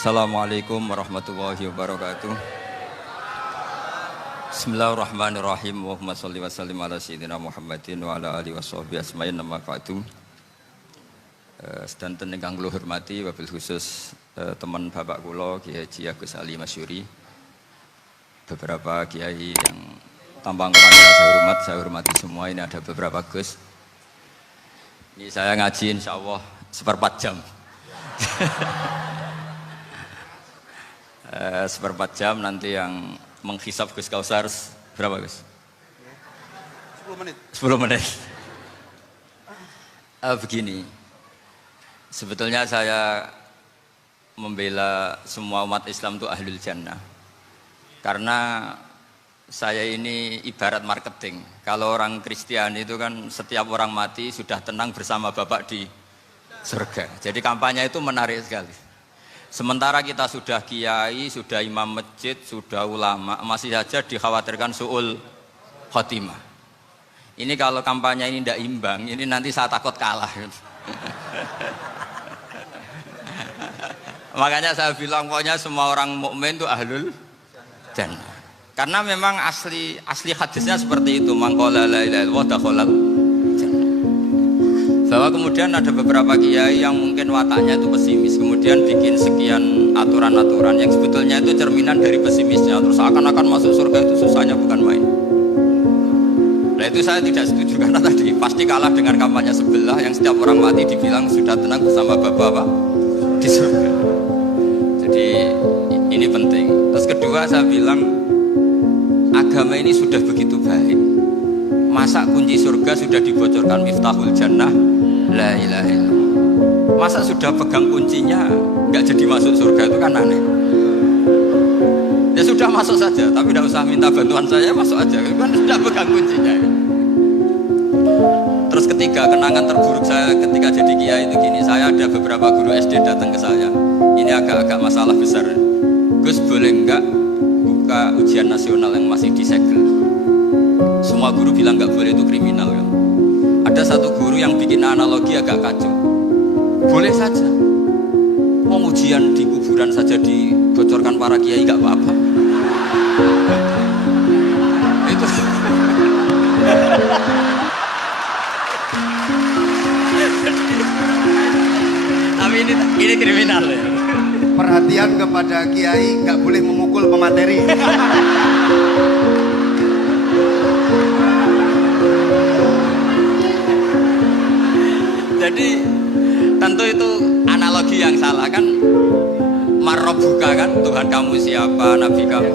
Assalamualaikum warahmatullahi wabarakatuh. Bismillahirrahmanirrahim. Allahumma sholli wa sallim ala sayyidina Muhammadin wa ala alihi washabbihi asma'in nama ba'du. Sedanten ingkang kula hormati wabil khusus teman bapak kula Kiai Haji Agus Ali Masyuri. Beberapa kiai yang tampang kurang saya hormati semua. Ini ada beberapa Gus. Ini saya ngaji insyaallah seperempat jam. Seperempat jam nanti yang menghisap Gus Kausar berapa Gus? 10 menit. 10 menit. Begini, sebetulnya saya membela semua umat Islam itu ahlul jannah. Karena saya ini ibarat marketing. Kalau orang Kristiani itu kan setiap orang mati sudah tenang bersama Bapak di surga. Jadi kampanye itu menarik sekali. Sementara kita sudah kiai, sudah imam masjid, sudah ulama, masih saja dikhawatirkan su'ul khotimah. Ini kalau kampanye ini tidak imbang, ini nanti saya takut kalah. Makanya saya bilang pokoknya semua orang mukmin itu ahlul jannah. Karena memang asli hadisnya seperti itu, man qala la ilaha illallah dakhalal jannah. Bahwa kemudian ada beberapa kiai yang mungkin wataknya itu pesimis, kemudian bikin sekian aturan-aturan yang sebetulnya itu cerminan dari pesimisnya, terus akan masuk surga itu susahnya bukan main. Nah itu saya tidak setuju karena tadi pasti kalah dengan kampanye sebelah yang setiap orang mati dibilang sudah tenang bersama Bapak di surga. Jadi ini penting. Terus kedua saya bilang agama ini sudah begitu baik. Masa kunci surga sudah dibocorkan miftahul jannah la ilaha illallah. Masa sudah pegang kuncinya nggak jadi masuk surga, itu kan aneh. Ya sudah masuk saja, tapi tidak usah minta bantuan saya, masuk aja kan sudah pegang kuncinya. Terus ketiga, kenangan terburuk saya ketika jadi kiai itu gini, saya ada beberapa guru SD datang ke saya. Ini agak-agak masalah besar. Gus boleh enggak buka ujian nasional yang masih disegel? Semua guru bilang nggak boleh, itu kriminal kan. Ada satu guru yang bikin analogi agak kacau. Boleh saja. Mau ujian di kuburan saja dibocorkan para kiai nggak apa-apa. Itu. Tapi ini kriminal ya. Perhatian kepada kiai, nggak boleh memukul pemateri. Jadi tentu itu analogi yang salah kan. Marrobuka kan, Tuhan kamu siapa, Nabi kamu.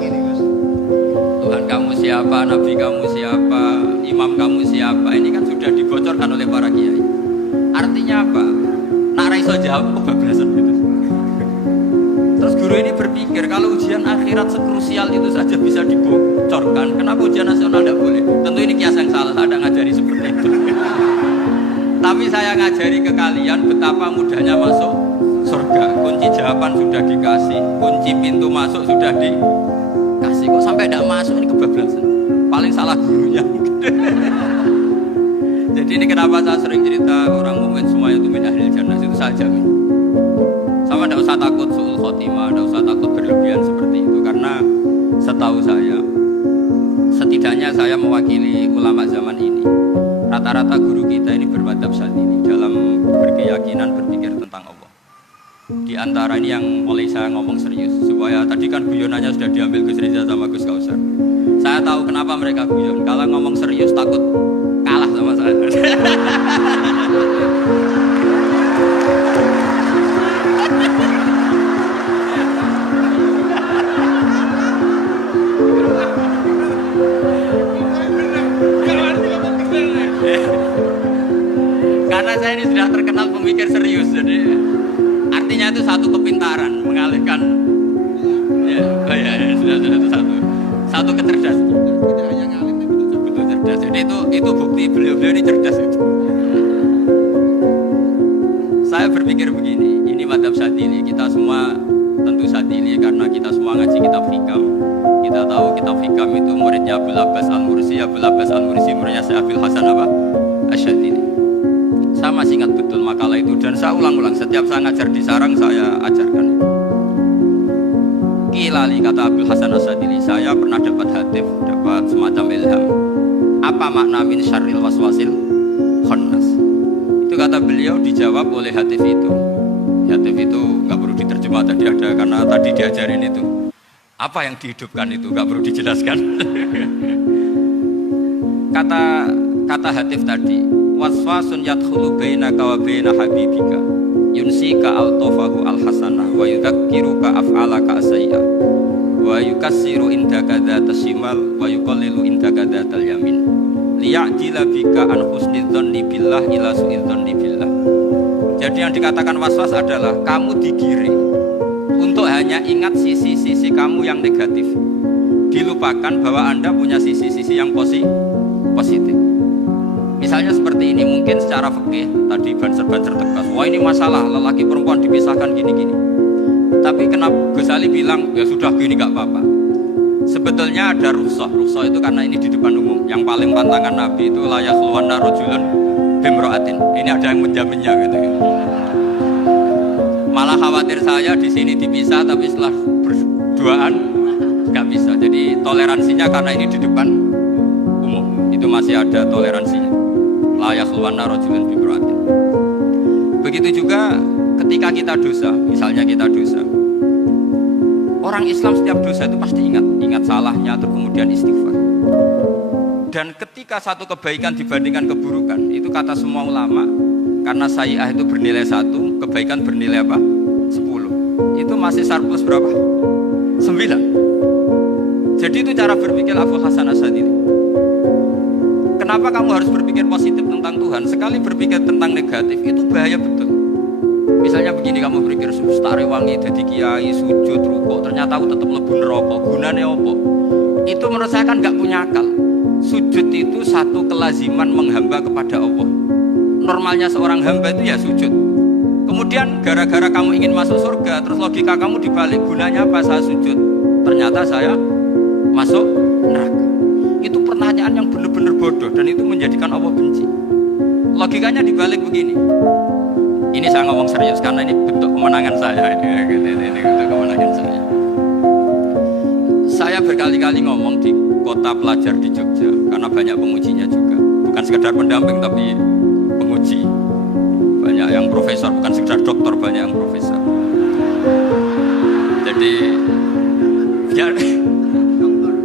Tuhan kamu siapa, Nabi kamu siapa, imam kamu siapa. Ini kan sudah dibocorkan oleh para kiai. Artinya apa? Nak raiso jawab kebablasan gitu. Terus guru ini berpikir kalau ujian akhirat sekrusial itu saja bisa dibocorkan, kenapa ujian nasional tidak boleh? Tentu ini kias yang salah, saya ada ngajari seperti itu. Tapi saya ngajari ke kalian betapa mudahnya masuk surga. Kunci jawaban sudah dikasih, kunci pintu masuk sudah dikasih. Kok sampai tidak masuk, ini kebablasan. Paling salah gurunya. Jadi ini kenapa saya sering cerita orang mukmin semua itu min ahlil jannah, itu saya jamin. Sama tidak usah takut su'ul khotimah, tidak usah takut berlebihan seperti itu. Karena setahu saya, setidaknya saya mewakili ulama zaman ini. Rata-rata guru kita ini bermadhab Syadzili dalam berkeyakinan berpikir tentang Allah. Di antara ini yang mulai saya ngomong serius, supaya tadi kan guyonannya sudah diambil Gus Riza sama Gus Kausar. Saya tahu kenapa mereka guyon. Kalau ngomong serius takut kalah sama saya. Karena saya ini sudah terkenal pemikir serius, jadi artinya itu satu kepintaran mengalihkan, sudah itu satu kecerdasan. Tidak hanya ngalim, tapi betul cerdas. Jadi itu bukti beliau ini cerdas itu. Saya berpikir begini, ini madhab Syadzili, kita semua tentu Syadzili karena kita semua ngaji kitab hikam. Kita tahu kitab hikam itu muridnya Abul Abbas Al-Mursi, muridnya Syekh Abil Hasan Asy-Syadzili. Saya masih ingat betul makalah itu dan saya ulang-ulang setiap saya ngajar di sarang saya ajarkan. lali, kata Abdul Hasan Asadili, saya pernah dapat hatif, dapat semacam ilham. Apa makna min syarril waswasil khannas? Itu kata beliau dijawab oleh hatif itu. Hatif itu nggak perlu diterjemah tadi ada, karena tadi diajarin itu. Apa yang dihidupkan itu nggak perlu dijelaskan. Kata hatif tadi, waswasun yadkhulu bainaka wa baina habibika yunsika altafahu alhasanah wa yudzakiruka af'alaka asayya wa yukassiru indaka dzatas shimal wa yuqallilu indaka dzatal yamin liya'jila bika an husnidzanni billah ila su'idzanni billah. Jadi yang dikatakan waswas adalah kamu digiring untuk hanya ingat sisi-sisi kamu yang negatif, dilupakan bahwa Anda punya sisi-sisi yang positif. Misalnya seperti ini, mungkin secara fikih tadi banser-banser tegas, wah ini masalah lelaki perempuan dipisahkan gini-gini. Tapi kenapa Ghazali bilang ya sudah gini gak apa-apa. Sebetulnya ada rukhsah itu karena ini di depan umum. Yang paling pantangan Nabi itu la yakhluwanna rajulun bimra'atin. Ini ada yang menjaminnya gitu. Malah khawatir saya di sini dipisah, tapi setelah berduaan nggak bisa. Jadi toleransinya karena ini di depan umum, itu masih ada toleransinya. La yakhluwanna rajulun bimra'atin. Begitu juga ketika kita dosa, misalnya kita dosa. Orang Islam setiap dosa itu pasti ingat salahnya, atau kemudian istighfar. Dan ketika satu kebaikan dibandingkan keburukan, itu kata semua ulama, karena sayi'ah itu bernilai 1, kebaikan bernilai apa? 10. Itu masih surplus berapa? 9. Jadi itu cara berpikir Abdul Hasan Asadili. Kenapa kamu harus berpikir positif tentang Tuhan? Sekali berpikir tentang negatif, itu bahaya betul. Misalnya begini, kamu berpikir Ustari wangi jadi kiai, sujud, rukuk, ternyata aku tetap lebih neraka, gunanya apa? Itu menurut saya kan gak punya akal. Sujud itu satu kelaziman menghamba kepada Allah. Normalnya seorang hamba itu ya sujud. Kemudian gara-gara kamu ingin masuk surga, terus logika kamu dibalik, gunanya apa saya sujud? Ternyata saya masuk neraka. Itu pertanyaan yang benar-benar bodoh, dan itu menjadikan Allah benci. Logikanya dibalik begini. Ini saya ngomong serius karena ini bentuk kemenangan saya. Ini bentuk kemenangan saya. Saya berkali-kali ngomong di kota pelajar di Jogja karena banyak pengujinya juga. Bukan sekedar pendamping tapi penguji. Banyak yang profesor, bukan sekedar dokter, banyak yang profesor. Jadi ya,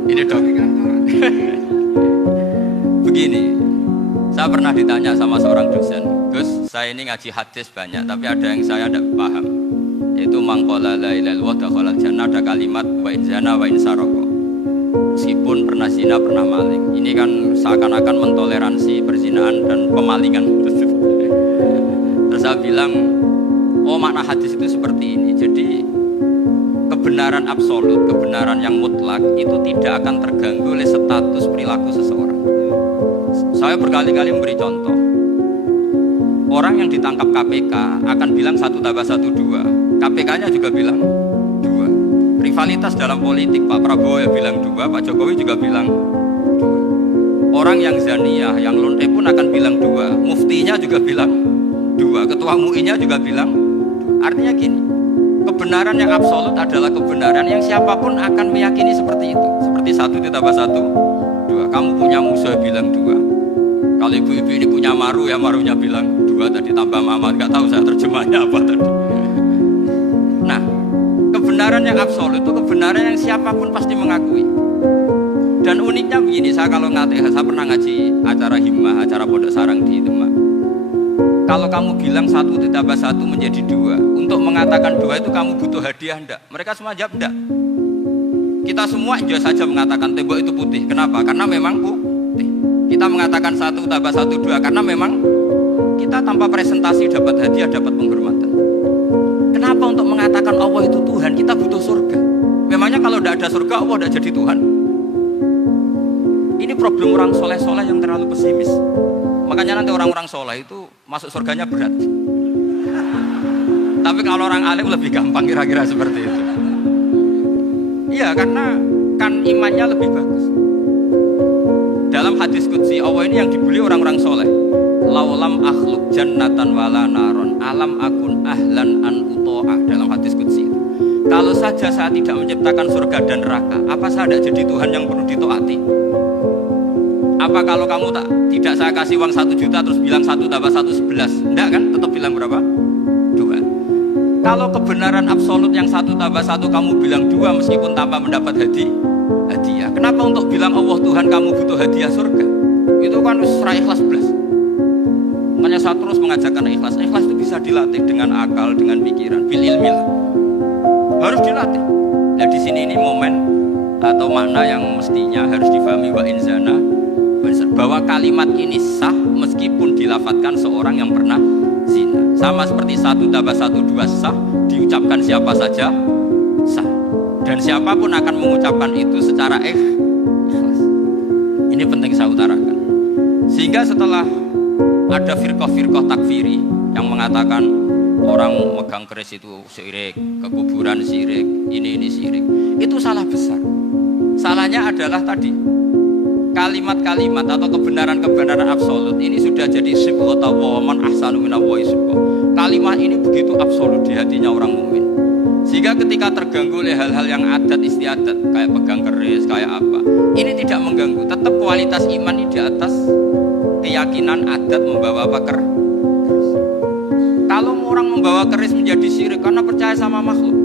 ini dok. Begini, saya pernah ditanya sama seorang dosen, Gus, saya ini ngaji hadis banyak, tapi ada yang saya tidak paham, yaitu mangkola la ilaha illallah dakhalal jannah, ada kalimat wa in zana wa in saraka. Meskipun pernah zina, pernah maling. Ini kan seakan-akan mentoleransi perzinahan dan pemalingan. Terus saya bilang, oh makna hadis itu seperti ini. Jadi kebenaran absolut, kebenaran yang mutlak itu tidak akan terganggu oleh status perilaku seseorang. Saya berkali-kali memberi contoh. Orang yang ditangkap KPK akan bilang 1 tambah 1 2. KPK-nya juga bilang 2. Rivalitas dalam politik, Pak Prabowo ya bilang 2, Pak Jokowi juga bilang 2. Orang yang zaniyah, yang lonte pun akan bilang 2. Muftinya juga bilang 2. Ketua MUI-nya juga bilang 2. Artinya gini, kebenaran yang absolut adalah kebenaran yang siapapun akan meyakini seperti itu. Seperti 1 ditambah 1 2. Kamu punya musuh bilang 2. Kalau ibu-ibu ini punya maru, ya marunya bilang 2 tadi tambah mama, nggak tahu saya terjemahnya apa tadi. Nah, kebenaran yang absolut itu kebenaran yang siapapun pasti mengakui. Dan uniknya begini, saya kalau saya pernah ngaji acara himmah, acara pondok sarang di Demak. Kalau kamu bilang 1 ditambah 1 menjadi 2, untuk mengatakan 2 itu kamu butuh hadiah enggak? Mereka semua jawab enggak. Kita semua enjoy saja mengatakan tembok itu putih. Kenapa? Karena memang putih. Kita mengatakan 1 tambah 1 2 karena memang kita tanpa presentasi dapat hadiah, dapat penghormatan. Kenapa untuk mengatakan Allah itu Tuhan kita butuh surga? Memangnya kalau tidak ada surga Allah tidak jadi Tuhan? Ini problem orang soleh-soleh yang terlalu pesimis. Makanya nanti orang-orang soleh itu masuk surganya berat. Tapi kalau orang alim lebih gampang kira-kira seperti itu. Iya, karena kan imannya lebih bagus. Dalam hadis qudsi Allah ini yang dibeli orang-orang soleh. Laulam akhluk jannatan wala naron alam akun ahlan an uto'ah. Dalam hadis qudsi itu, Kalau saja saya tidak menciptakan surga dan neraka, apa saya tidak jadi Tuhan yang perlu ditaati? Apa kalau kamu tidak saya kasih uang 1 juta terus bilang 1 tambah 1 11? Enggak kan? Tetap bilang berapa? 2. Kalau kebenaran absolut yang 1 tambah 1 kamu bilang 2 meskipun tanpa mendapat hadiah. Kenapa untuk bilang Allah Tuhan kamu butuh hadiah surga? Itu kan serah ikhlas belas. Makanya saya terus mengajarkan ikhlas. Ikhlas itu bisa dilatih dengan akal, dengan pikiran, bil ilmi lah. Harus dilatih. Nah di sini ini momen atau makna yang mestinya harus difahami wa inzana, bahwa kalimat ini sah meskipun dilafatkan seorang yang pernah zina. Sama seperti 1 tambah 1 2 sah, diucapkan siapa saja sah. Dan siapapun akan mengucapkan itu secara ikhlas. Ini penting saya utarakan. Sehingga setelah ada firqah-firqah takfiri yang mengatakan orang megang keris itu syirik, ke kuburan syirik, ini syirik. Itu salah besar. Salahnya adalah tadi kalimat-kalimat atau kebenaran-kebenaran absolut ini sudah jadi sibghah wa man ahsanu minallahi sibghah. Kalimat ini begitu absolut di hatinya orang mukmin. Sehingga ketika terganggu oleh hal-hal yang adat istiadat kayak pegang keris, kayak apa, ini tidak mengganggu. Tetap kualitas iman ini di atas keyakinan adat membawa apa keris. Kalau orang membawa keris menjadi syirik karena percaya sama makhluk.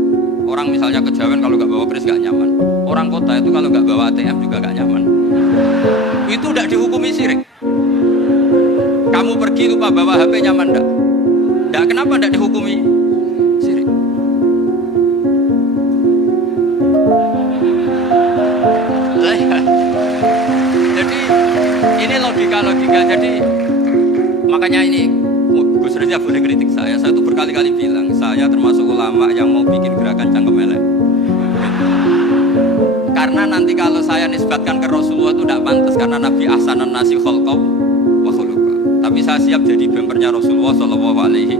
Orang misalnya kejawen kalau nggak bawa keris nggak nyaman. Orang kota itu kalau nggak bawa ATM juga nggak nyaman. Itu tidak dihukumi syirik. Kamu pergi lupa bawa HP nyaman enggak? Enggak, kenapa tidak dihukumi syirik? Jadi ini logika. Jadi makanya ini Gus Reza boleh kritik saya itu berkali-kali bilang saya termasuk ulama yang mau bikin gerakan cangkem elek. Karena nanti kalau saya nisbatkan ke Rasulullah itu tidak pantas karena Nabi ahsanan nasi khalqaw wa khuluqa. Tapi saya siap jadi bempernya Rasulullah sallallahu alaihi